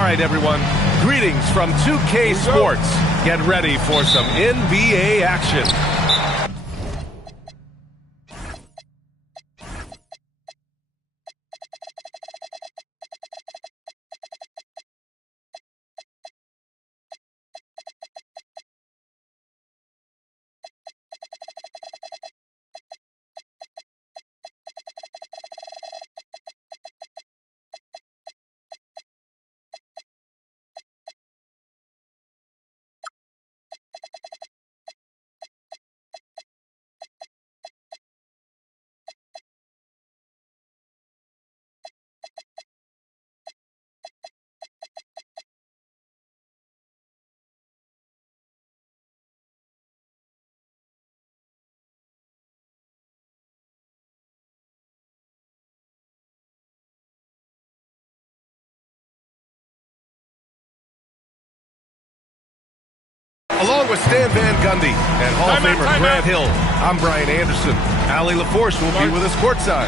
All right, everyone. Greetings from 2K Sports. Get ready for some NBA action. Along with Stan Van Gundy and Hall of Famer Grant Hill, I'm Brian Anderson. Allie LaForce will be with us courtside.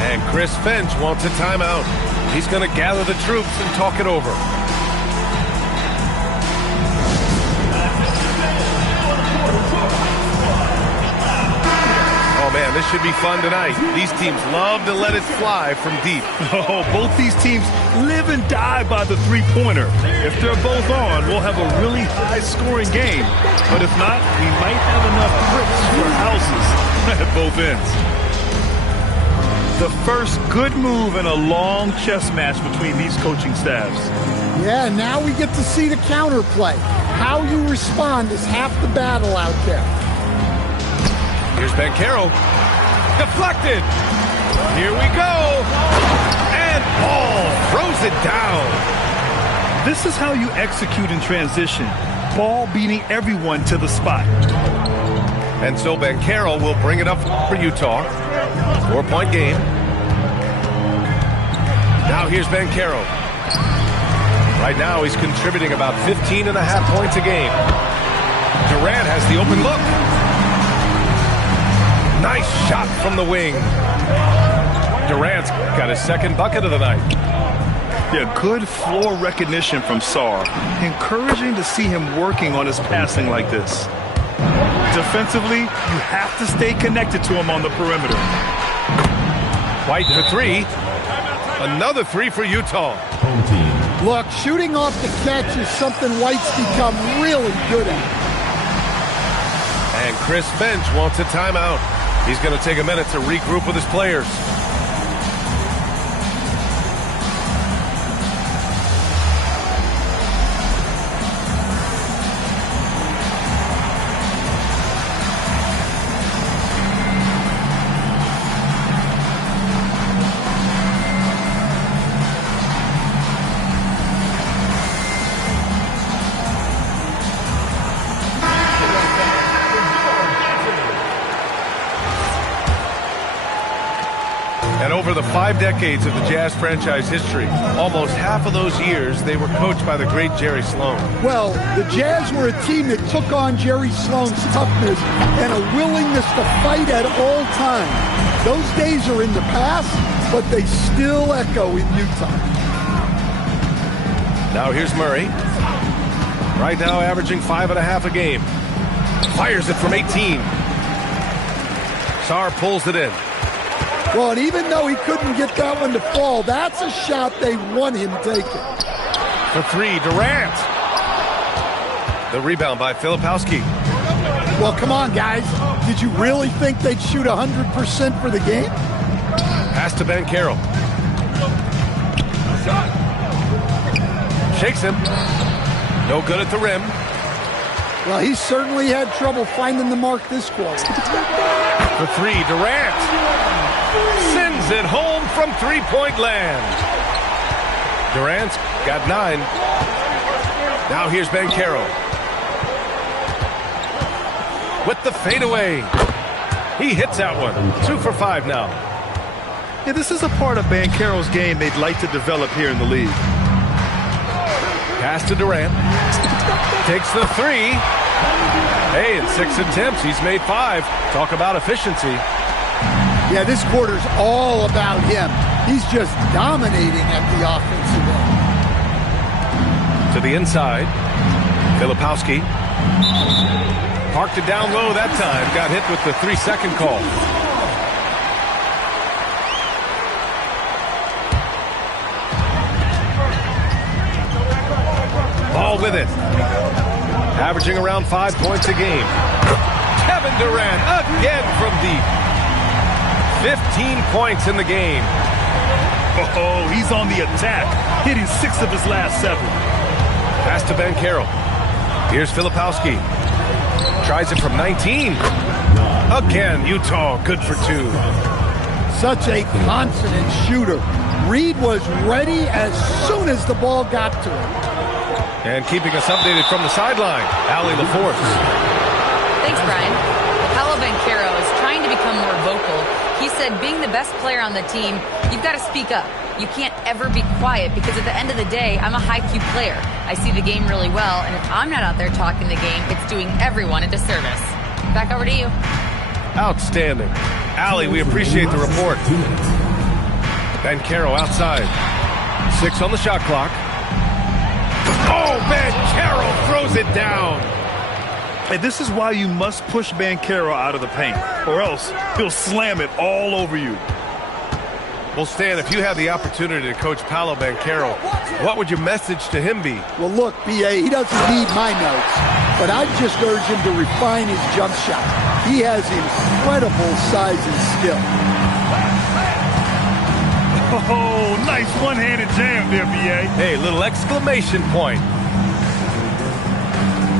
And Chris Finch wants a timeout. He's going to gather the troops and talk it over. Oh man, this should be fun tonight. These teams love to let it fly from deep. Oh, both these teams live and die by the three-pointer. If they're both on, we'll have a really high-scoring game. But if not, we might have enough bricks for houses at both ends. The first good move in a long chess match between these coaching staffs. Yeah, now we get to see the counterplay. How you respond is half the battle out there. Here's Banchero. Deflected. Here we go. And Ball throws it down. This is how you execute in transition. Ball beating everyone to the spot. And so Banchero will bring it up for Utah. 4-point game. Now here's Banchero. Right now he's contributing about 15.5 points a game. Durant has the open look. Nice shot from the wing. Durant's got his second bucket of the night. Yeah, good floor recognition from Sarr. Encouraging to see him working on his passing like this. Defensively, you have to stay connected to him on the perimeter. White for three. Another three for Utah. Look, shooting off the catch is something White's become really good at. And Chris Finch wants a timeout. He's going to take a minute to regroup with his players. And over the 5 decades of the Jazz franchise history, almost half of those years, they were coached by the great Jerry Sloan. Well, the Jazz were a team that took on Jerry Sloan's toughness and a willingness to fight at all times. Those days are in the past, but they still echo in Utah. Now here's Murray. Right now averaging 5.5 a game. Fires it from 18. Sarr pulls it in. Well, and even though he couldn't get that one to fall, that's a shot they want him taking. For three, Durant. The rebound by Filipowski. Well, come on, guys. Did you really think they'd shoot 100% for the game? Pass to Banchero. Shakes him. No good at the rim. Well, he certainly had trouble finding the mark this quarter. For three, Durant. Sends it home from three-point land. Durant's got 9. Now here's Banchero. With the fadeaway. He hits that one. 2 for 5 now. Yeah, this is a part of Banchero's game they'd like to develop here in the league. Pass to Durant. Takes the 3. Hey, in 6 attempts, he's made 5. Talk about efficiency. Yeah, this quarter's all about him. He's just dominating at the offensive end. To the inside. Filipowski. Parked it down low that time. Got hit with the 3-second call. Ball with it. Averaging around 5 points a game. Kevin Durant again from deep. 15 points in the game. Oh, he's on the attack, hitting 6 of his last 7. Pass to Ben Carroll. Here's Filipowski. Tries it from 19. Again, Utah good for 2. Such a confident shooter. Reed was ready as soon as the ball got to him. And keeping us updated from the sideline, Allie LaForce. Thanks, Brian. Paolo Banchero is trying to become more vocal. He said being the best player on the team, you've got to speak up. You can't ever be quiet because at the end of the day, I'm a high-Q player. I see the game really well, and if I'm not out there talking the game, it's doing everyone a disservice. Back over to you. Outstanding. Allie, we appreciate the report. Banchero outside. 6 on the shot clock. Oh, Banchero throws it down. And this is why you must push Banchero out of the paint, or else he'll slam it all over you. Well, Stan, if you had the opportunity to coach Paolo Banchero, what would your message to him be? Well, look, B.A., he doesn't need my notes, but I'd just urge him to refine his jump shot. He has incredible size and skill. Oh, nice one-handed jam there, B.A. Hey, little exclamation point.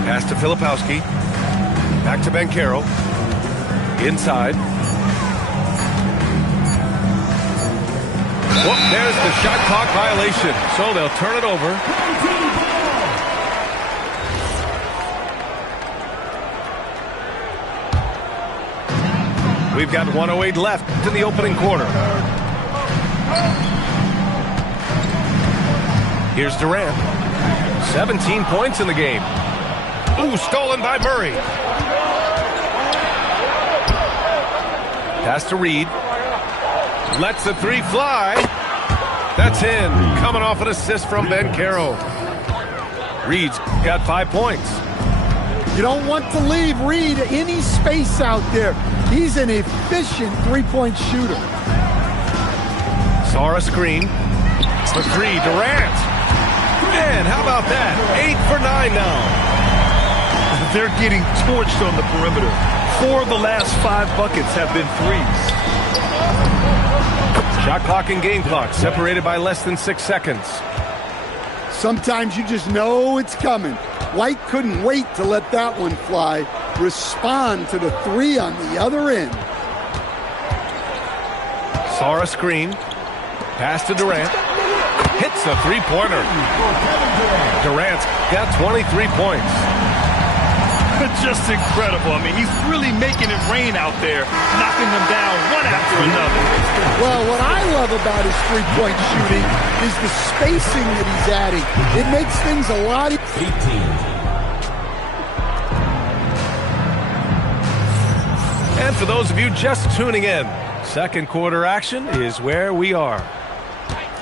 Pass to Filipowski. Back to Banchero. Inside. Whoop, there's the shot clock violation. So they'll turn it over. We've got 1:08 left in the opening quarter. Here's Durant. 17 points in the game. Ooh, stolen by Murray. Pass to Reed. Lets the 3 fly. That's in. Coming off an assist from Banchero. Reed's got 5 points. You don't want to leave Reed any space out there. He's an efficient three-point shooter. Saw a screen. For 3, Durant. Man, how about that? 8 for 9 now. They're getting torched on the perimeter. 4 of the last 5 buckets have been threes. Shot clock and game clock separated by less than 6 seconds. Sometimes you just know it's coming. White couldn't wait to let that one fly. Respond to the 3 on the other end. Saw a screen. Pass to Durant. Hits a 3-pointer. Durant's got 23 points. Just incredible. I mean, he's really making it rain out there, knocking them down one after another. Well, what I love about his three-point shooting is the spacing that he's adding. It makes things a lot easier. 18. And for those of you just tuning in, second quarter action is where we are.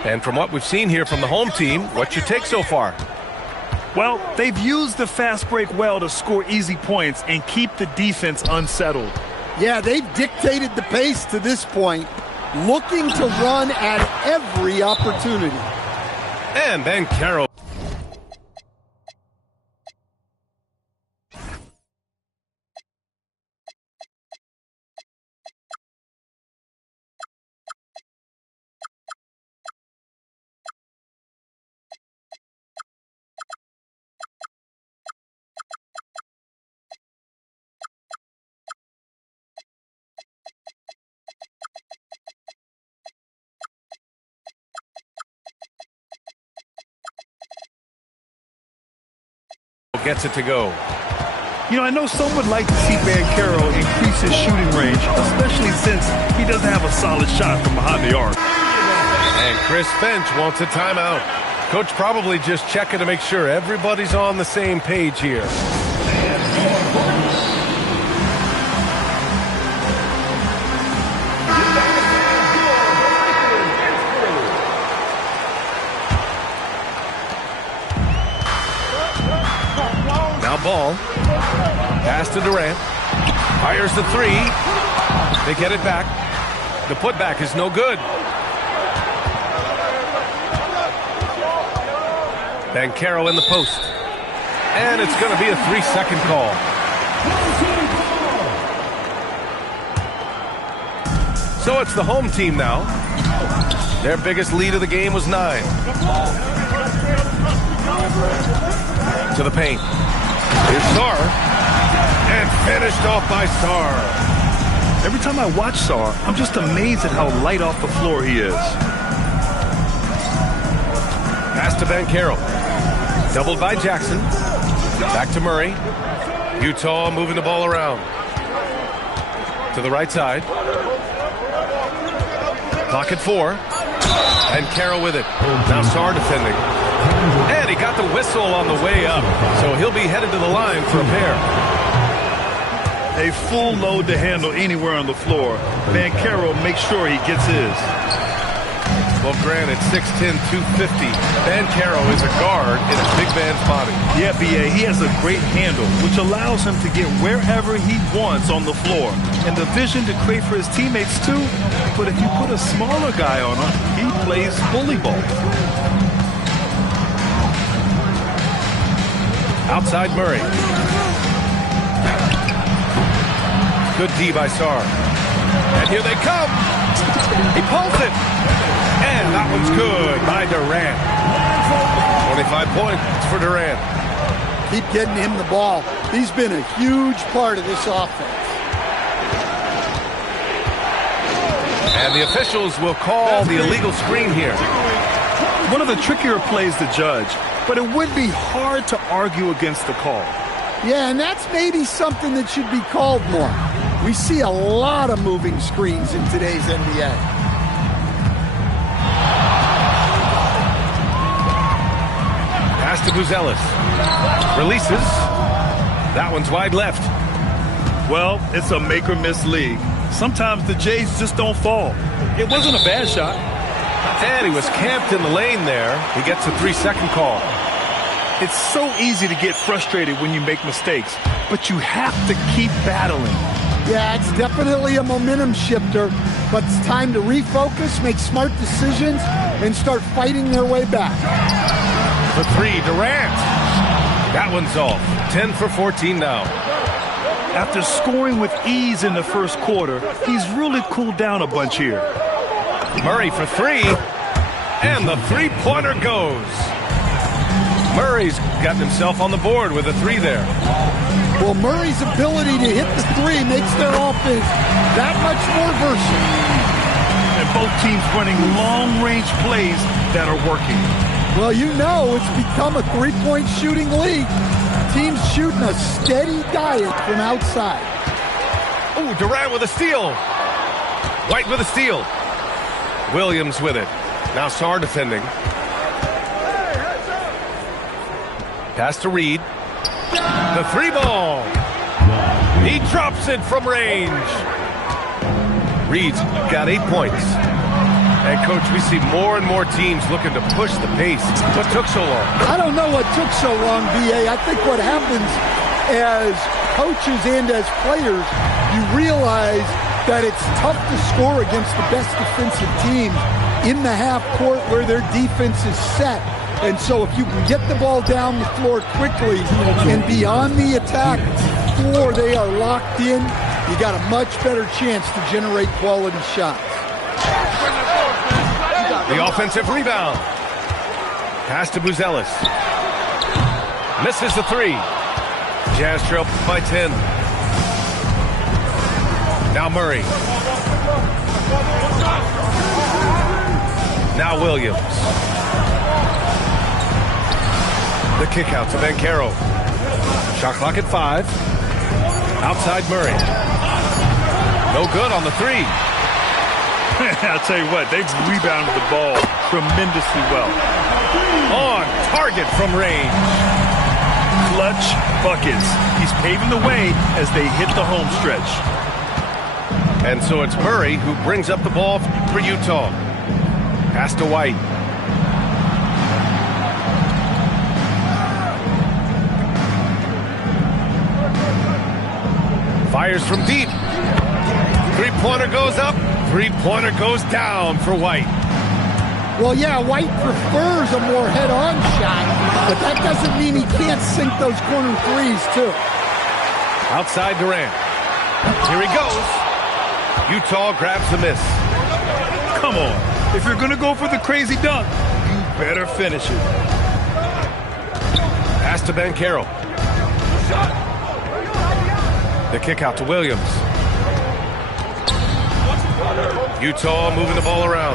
And from what we've seen here from the home team, what's your take so far? Well, they've used the fast break well to score easy points and keep the defense unsettled. Yeah, they've dictated the pace to this point, looking to run at every opportunity. And Banchero. Gets it to go. You know, I know some would like to see Banchero increase his shooting range, especially since he doesn't have a solid shot from behind the arc. And Chris Finch wants a timeout. Coach probably just checking to make sure everybody's on the same page here. Now ball. Pass to Durant. Fires the three. They get it back. The putback is no good. Banchero in the post. And it's going to be a 3-second call. So it's the home team now. Their biggest lead of the game was 9. To the paint. Here's Sarr. And finished off by Sarr. Every time I watch Sarr, I'm just amazed at how light off the floor he is. Pass to Banchero. Doubled by Jackson. Back to Murray. Utah moving the ball around. To the right side. Clock at 4. And Carroll with it. Now Sarr defending. And he got the whistle on the way up. So he'll be headed to the line for a pair. A full load to handle anywhere on the floor. Banchero makes sure he gets his. Well, granted, 6'10", 250. Banchero is a guard in a big man's body. Yeah, B.A., he has a great handle, which allows him to get wherever he wants on the floor. And the vision to create for his teammates, too. But if you put a smaller guy on him, he plays bully ball. Outside Murray. Good D by Sarr. And here they come. He pulls it. And that one's good by Durant. 25 points for Durant. Keep getting him the ball. He's been a huge part of this offense. And the officials will call the illegal screen here. One of the trickier plays to judge, but it would be hard to argue against the call. Yeah, and that's maybe something that should be called more. We see a lot of moving screens in today's NBA. Pass to Buzelis. Releases. That one's wide left. Well, it's a make-or-miss league. Sometimes the Jays just don't fall. It wasn't a bad shot. And he was camped in the lane there. He gets a 3-second call. It's so easy to get frustrated when you make mistakes, but you have to keep battling. Yeah, it's definitely a momentum shifter, but it's time to refocus, make smart decisions, and start fighting their way back. For 3, Durant. That one's off. 10 for 14 now. After scoring with ease in the first quarter, he's really cooled down a bunch here. Murray for 3. And the three-pointer goes. Murray's gotten himself on the board with a 3 there. Well, Murray's ability to hit the 3 makes their offense that much more versatile. And both teams running long-range plays that are working. Well, you know it's become a three-point shooting league. Teams shooting a steady diet from outside. Oh, Durant with a steal. White with a steal. Williams with it. Now Sarr defending. Pass to Reed. The 3-ball. He drops it from range. Reed's got 8 points. And, Coach, we see more and more teams looking to push the pace. What took so long? I don't know what took so long, B.A. I think what happens as coaches and as players, you realize that it's tough to score against the best defensive teams in the half court where their defense is set. And so if you can get the ball down the floor quickly and beyond the attack floor, they are locked in, you got a much better chance to generate quality shots. The offensive rebound. Pass to Buzelis. Misses the 3. Jazz trail by 10. Now Murray. Now Williams. The kick out to Banchero. Shot clock at 5. Outside Murray. No good on the 3. I'll tell you what, they've rebounded the ball tremendously well. On target from range. Clutch buckets. He's paving the way as they hit the home stretch. And so it's Murray who brings up the ball for Utah. Pass to White. Fires from deep. Three-pointer goes up. Three-pointer goes down for White. Well, yeah, White prefers a more head-on shot, but that doesn't mean he can't sink those corner threes, too. Outside Durant. Here he goes. Utah grabs the miss. Come on. If you're going to go for the crazy dunk, you better finish it. Pass to Banchero. The kick out to Williams. Utah moving the ball around.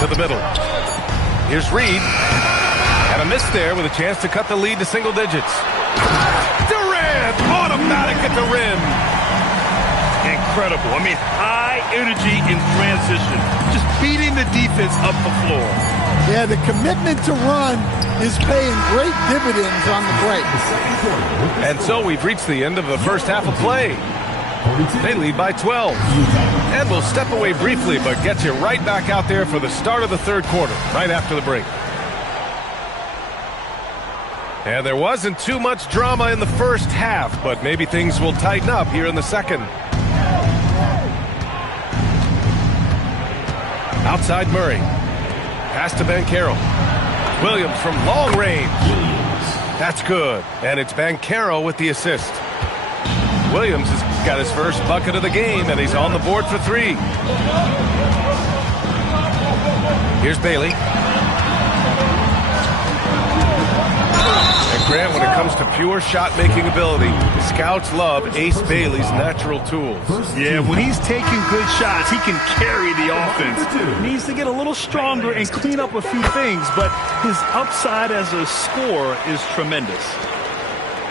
To the middle. Here's Reed. And a miss there with a chance to cut the lead to single digits. Durant! Automatic at the rim. Incredible. I mean, high energy in transition. Just beating the defense up the floor. Yeah, the commitment to run is paying great dividends on the break. And so we've reached the end of the first half of play. They lead by 12. And we'll step away briefly, but get you right back out there for the start of the third quarter, right after the break. And there wasn't too much drama in the first half, but maybe things will tighten up here in the second. Outside Murray. Pass to Banchero. Williams from long range. That's good. And it's Banchero with the assist. Williams has got his first bucket of the game, and he's on the board for three. Here's Bailey. And Grant, when it comes to pure shot-making ability, scouts love Ace Bailey's natural tools. Yeah, when he's taking good shots, he can carry the offense. He needs to get a little stronger and clean up a few things, but his upside as a scorer is tremendous.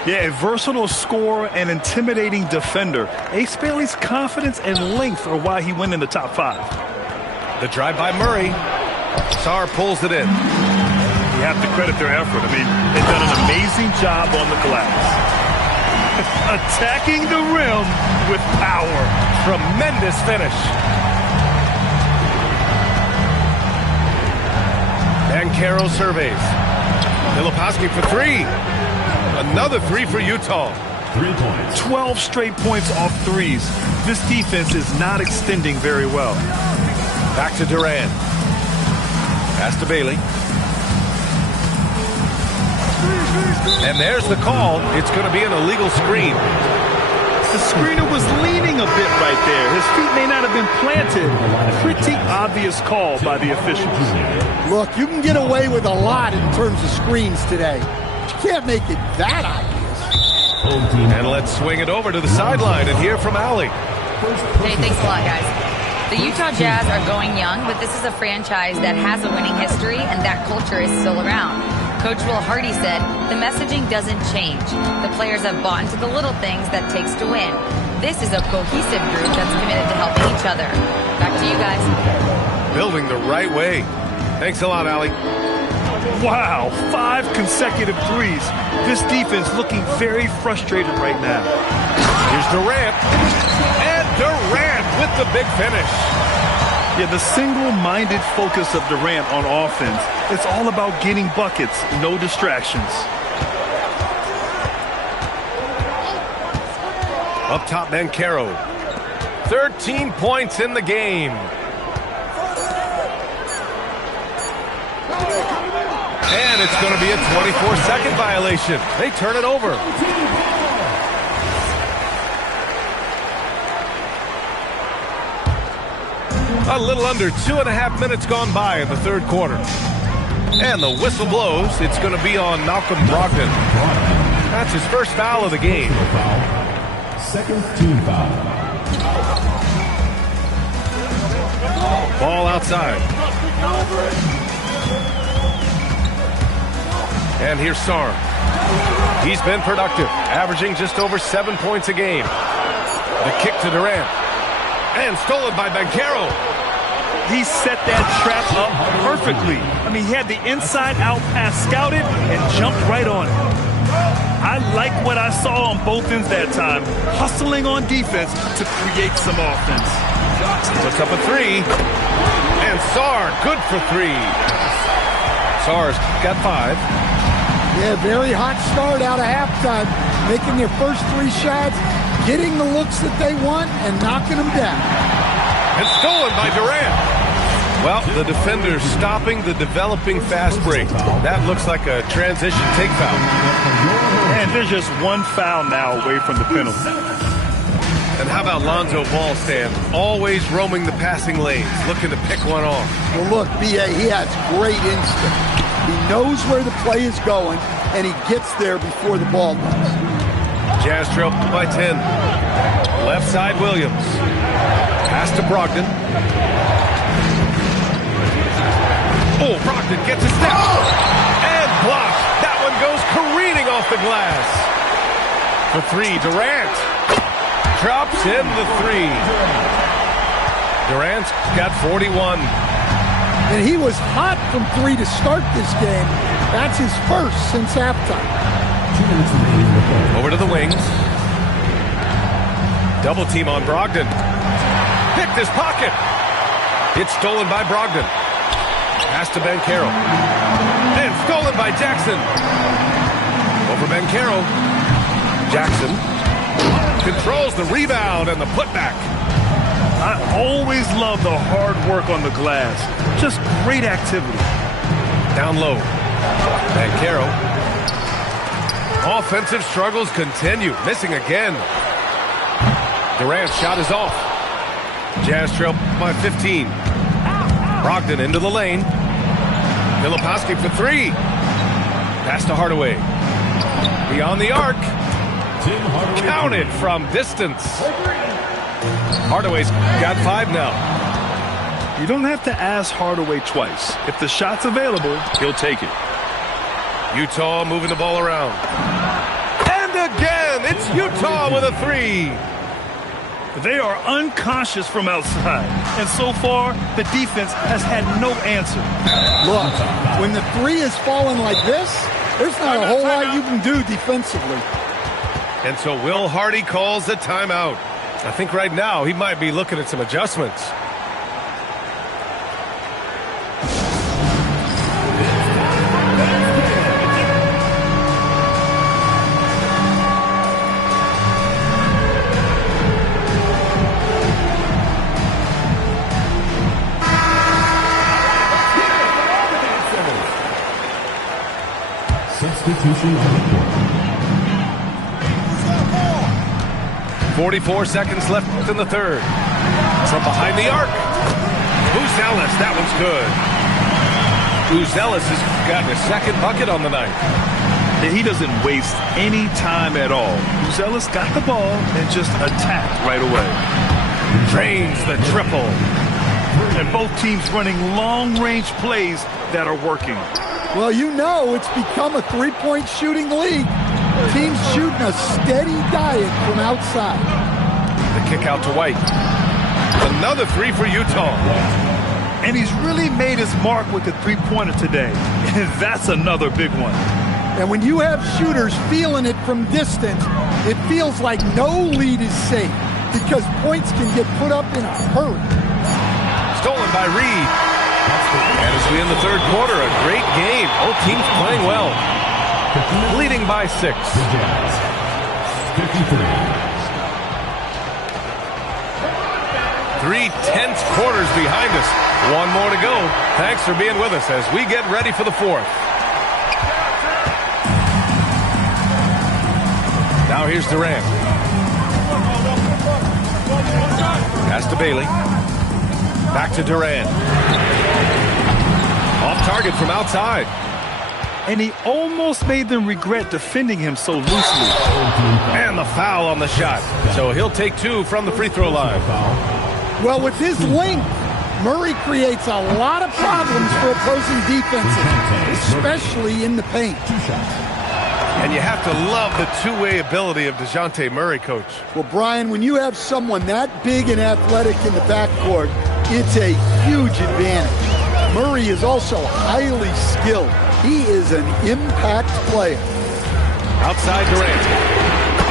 Yeah, a versatile scorer and intimidating defender. Ace Bailey's confidence and length are why he went in the top 5. The drive by Murray. Sarr pulls it in. You have to credit their effort. I mean, they've done an amazing job on the glass. Attacking the rim with power. Tremendous finish. Banchero surveys. Filipowski for three. Another three for Utah. 12 straight points off threes. This defense is not extending very well. Back to Durant. Pass to Bailey. And there's the call. It's going to be an illegal screen. The screener was leaning a bit right there. His feet may not have been planted. Pretty obvious call by the officials. Look, you can get away with a lot in terms of screens today. You can't make it that obvious. And let's swing it over to the sideline and hear from Allie. Hey, thanks a lot, guys. The Utah Jazz are going young, but this is a franchise that has a winning history, and that culture is still around. Coach Will Hardy said, the messaging doesn't change. The players have bought into the little things that takes to win. This is a cohesive group that's committed to helping each other. Back to you guys. Building the right way. Thanks a lot, Allie. Wow, 5 consecutive threes. This defense looking very frustrated right now. Here's Durant. And Durant with the big finish. Yeah, the single-minded focus of Durant on offense. It's all about getting buckets, no distractions. Up top, Banchero. 13 points in the game. And it's going to be a 24-second violation. They turn it over. A little under 2.5 minutes gone by in the third quarter. And the whistle blows. It's going to be on Malcolm Brogdon. That's his first foul of the game. Second team foul. Ball outside. And here's Sarr. He's been productive, averaging just over 7 points a game. The kick to Durant. And stolen by Banchero. He set that trap up perfectly. I mean, he had the inside-out pass scouted and jumped right on it. I like what I saw on both ends that time, hustling on defense to create some offense. Puts up a three. And Sarr, good for three. Sarr's got 5. Yeah, very hot start out of halftime. Making their first 3 shots. getting the looks that they want and knocking them down. And stolen by Durant. Well, the defender stopping the developing fast break. That looks like a transition take foul. And there's just one foul now away from the penalty. And how about Lonzo Ball, Stan? Always roaming the passing lanes, looking to pick one off. Well, look, B.A., he has great instinct. He knows where the play is going, and he gets there before the ball does. Jazz trail by 10. Left side, Williams. Pass to Brogdon. Oh, Brogdon gets a step. And blocked. That one goes careening off the glass. For three, Durant. Drops in the three. Durant's got 41. And he was hot from three to start this game. That's his first since halftime. Over to the wings. Double team on Brogdon. Picked his pocket. It's stolen by Brogdon. Pass to Banchero. And stolen by Jackson. Over Banchero. Jackson controls the rebound and the putback. I always love the hard work on the glass. Just great activity. Down low. Banchero. Offensive struggles continue. Missing again. Durant's shot is off. Jazz trail by 15. Brogdon into the lane. Filipowski for three. Pass to Hardaway. Beyond the arc. Counted from distance. Hardaway's got five now. You don't have to ask Hardaway twice. If the shot's available, he'll take it. Utah moving the ball around. And again, it's Utah with a three. They are unconscious from outside, and so far, the defense has had no answer. Look, when the three is falling like this, there's not a whole lot you can do defensively. And so Will Hardy calls the timeout. I think right now he might be looking at some adjustments. Substitution on the court. 44 seconds left in the third. From behind the arc. Uzelis, that one's good. Uzelis has gotten a second bucket on the night. And he doesn't waste any time at all. Uzelis got the ball and just attacked right away. Drains the triple. And both teams running long-range plays that are working. Well, you know it's become a three-point shooting league. Teams shooting a steady diet from outside. The kick out to White. Another three for Utah. And he's really made his mark with the three-pointer today. And that's another big one. And when you have shooters feeling it from distance, it feels like no lead is safe because points can get put up in a hurry. Stolen by Reed. And as we end the third quarter, a great game. Both teams playing well. Leading by 6. 53. 3 tense quarters behind us. One more to go. Thanks for being with us as we get ready for the fourth. Now here's Durant. Pass to Bailey. Back to Durant. Off target from outside. And he almost made them regret defending him so loosely. And the foul on the shot. So he'll take 2 from the free throw line. Well, with his length, Murray creates a lot of problems for opposing defenses, especially in the paint. And you have to love the two-way ability of DeJounte Murray, Coach. Well, Brian, when you have someone that big and athletic in the backcourt, it's a huge advantage. Murray is also highly skilled. He is an impact player. Outside Durant.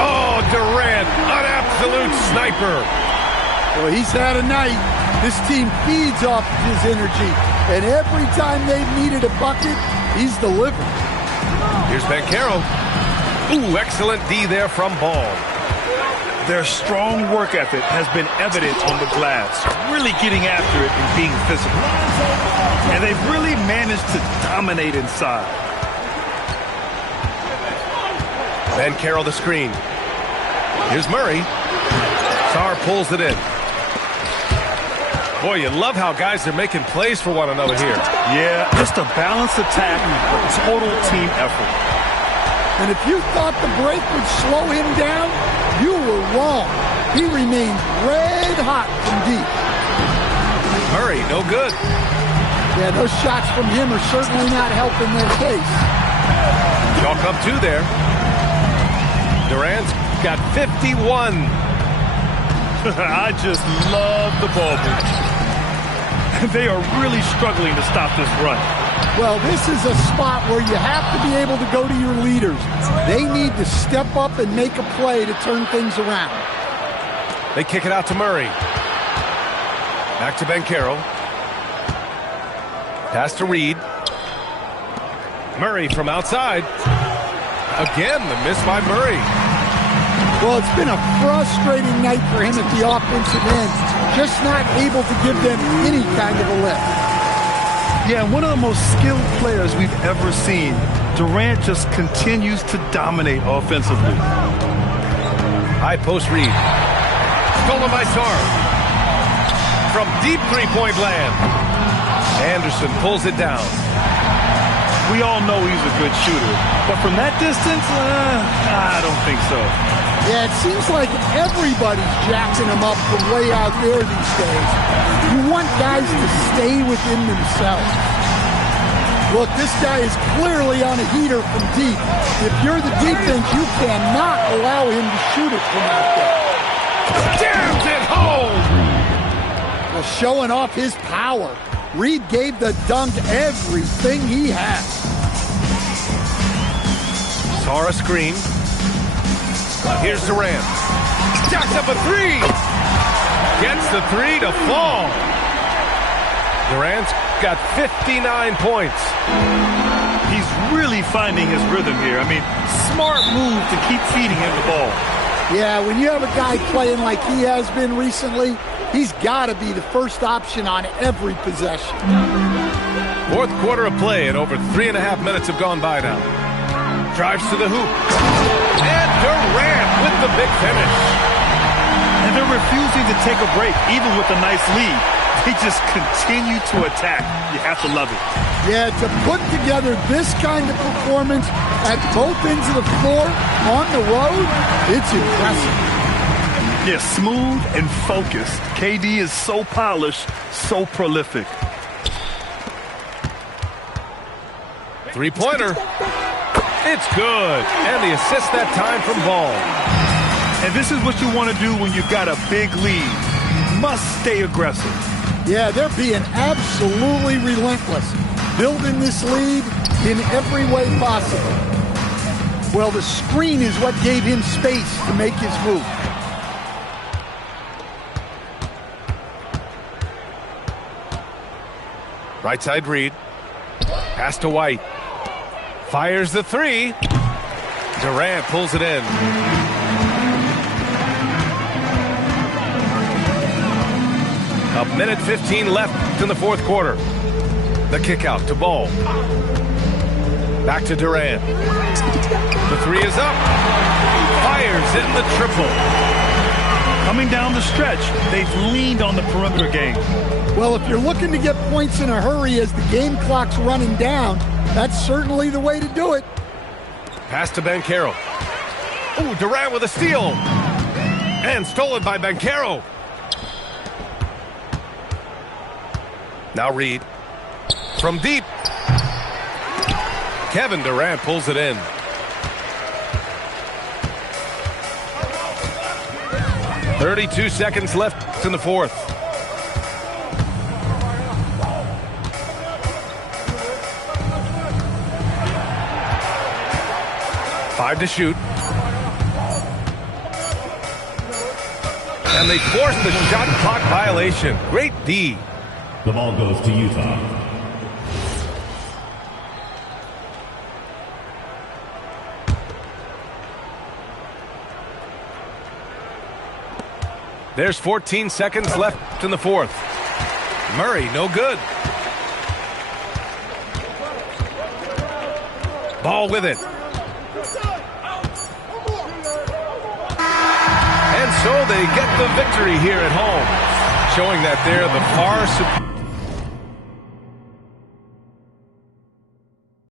Oh, Durant, an absolute sniper. Well, he's had a night. This team feeds off of his energy, and every time they've needed a bucket, he's delivered. Here's Banchero. Ooh, excellent D there from Ball. Their strong work ethic has been evident on the glass, really getting after it and being physical. And they've really managed to dominate inside. Banchero the screen. Here's Murray. Sarr pulls it in. Boy, you love how guys are making plays for one another here. Yeah, just a balanced attack, a total team effort. And if you thought the break would slow him down, you were wrong. He remained red hot from deep. Murray, no good. Yeah, those shots from him are certainly not helping their case. Chalk up two there. Durant's got 51. I just love the ball movement. They are really struggling to stop this run. Well, this is a spot where you have to be able to go to your leaders. They need to step up and make a play to turn things around. They kick it out to Murray. Back to Banchero. Pass to Reed. Murray from outside. Again, the miss by Murray. Well, it's been a frustrating night for him at the offensive end. Just not able to give them any kind of a lift. Yeah, one of the most skilled players we've ever seen. Durant just continues to dominate offensively. High post Reed. Stolen by Sarr. From deep three-point land. Anderson pulls it down. We all know he's a good shooter, but from that distance, I don't think so. Yeah, it seems like everybody's jacking him up from way out there these days. You want guys to stay within themselves. Look, this guy is clearly on a heater from deep. If you're the defense, you cannot allow him to shoot it from out there. Jams it home! Well, showing off his power. Reed gave the dunk everything he had. Sarr a screen. Here's Durant. Jacks up a three. Gets the three to fall. Durant's got 59 points. He's really finding his rhythm here. I mean, smart move to keep feeding him the ball. Yeah, when you have a guy playing like he has been recently, he's got to be the first option on every possession. Fourth quarter of play and over 3.5 minutes have gone by now. Drives to the hoop. And Durant with the big finish. And they're refusing to take a break, even with a nice lead. They just continue to attack. You have to love it. Yeah, to put together this kind of performance at both ends of the floor on the road, it's impressive. Yeah, smooth and focused. KD is so polished, so prolific. Three-pointer. It's good. And the assist that time from Ball. And this is what you want to do when you've got a big lead. You must stay aggressive. Yeah, they're being absolutely relentless, building this lead in every way possible. Well, the screen is what gave him space to make his move. Right side Reed. Pass to White. Fires the three. Durant pulls it in. A minute 15 left in the fourth quarter. The kick out to Ball. Back to Durant. The three is up. Fires in the triple. Coming down the stretch, they've leaned on the perimeter game. Well, if you're looking to get points in a hurry as the game clock's running down, that's certainly the way to do it. Pass to Banchero. Ooh, Durant with a steal. And stolen by Banchero. Now Reed. From deep. Kevin Durant pulls it in. .32 seconds left in the fourth. Five to shoot. And they force the shot clock violation. Great D. The ball goes to Utah. There's 14 seconds left in the fourth. Murray, no good. Ball with it. And so they get the victory here at home, showing that they're the far superior.